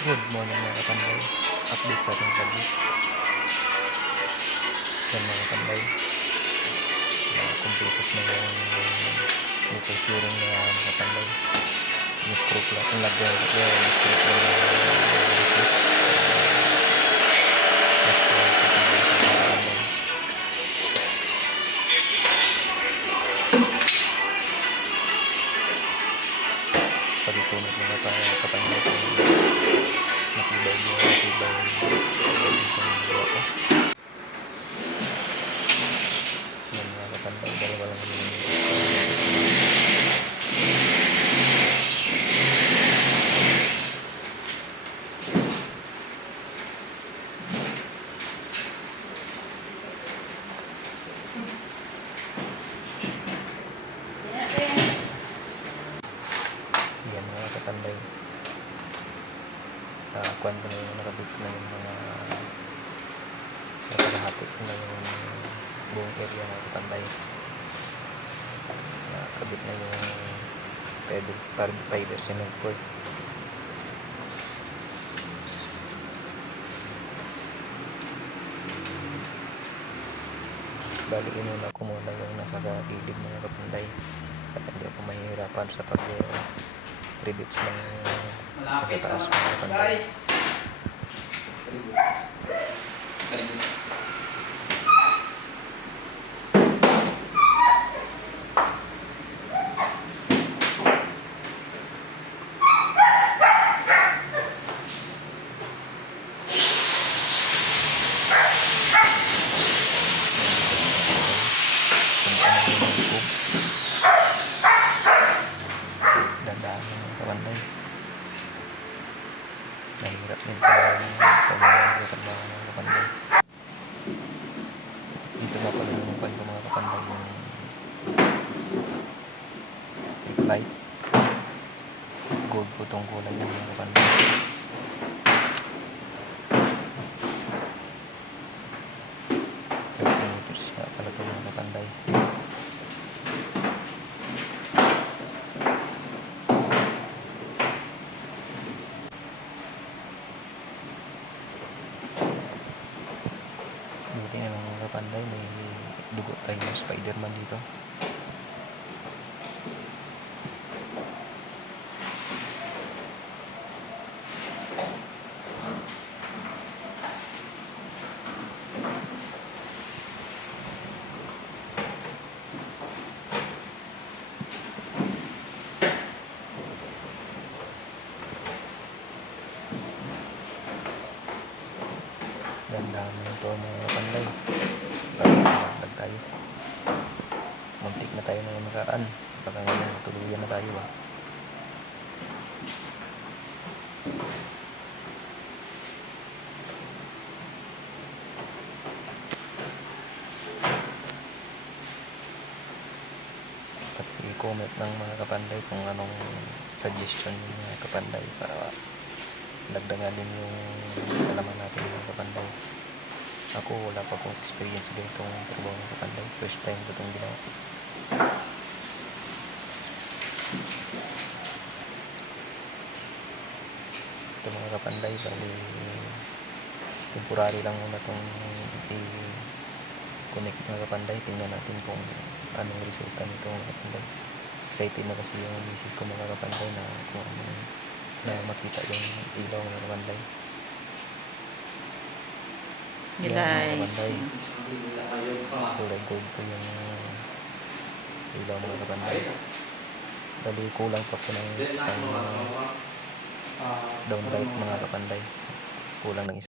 Good morning mga kapanday. Update sa ating project. Yan mga kapanday. Completed na yung nickel curing na mga kapanday. Yung screw plug. Yung lagyan yung screw plug na pagtutunod mga kapanday. Matibay yung yan mga kapanday, dalawa lang yung yan mga kapanday. Kuwan ko na yung nakabit na yung mga nakalahati ko na yung buong area mga kapanday. Nakabit na yung fiber cement cord. Bali inuna ko muna yung nasa gilid mga kapanday para hindi ako mahihirapan sa pag-rivets ng nasa taas mga kapanday. Dandaan mga kapanday. Nahirap din pala yung trabaho mga kapanday. Dito na pala yung pan ko mga kapanday, yung strip light. Gold po itong kulay yung mga kapanday. 30 meters na pala ito mga kapanday. Buti na lang mga kapanday, may dugo tayo ng Spiderman dito. Dandahan na ito mga kapanday. Pagkakagdag tayo. Muntik na tayo na nakaraan. Baka ngayon tuluyan na tayo ba. I-comment ng mga kapanday kung anong suggestion ng mga kapanday para dagdagan din yung alaman natin mga kapanday. Ako wala pa akong experience ganitong trabaho ng kapanday. First time ko itong ginawa. Ito mga kapanday, bali temporary lang muna itong i-connect mga kapanday. Tingnan natin kung anong resulta nito mga kapanday. Excited na kasi yung misis ko mga kapanday na kung anong na makita yung ilaw mga kapanday. Guys, Kulay gold ko yung ilaw mga kapanday. Bali kulang pa po ng isang downlight mga kapanday. Kulang ng isa.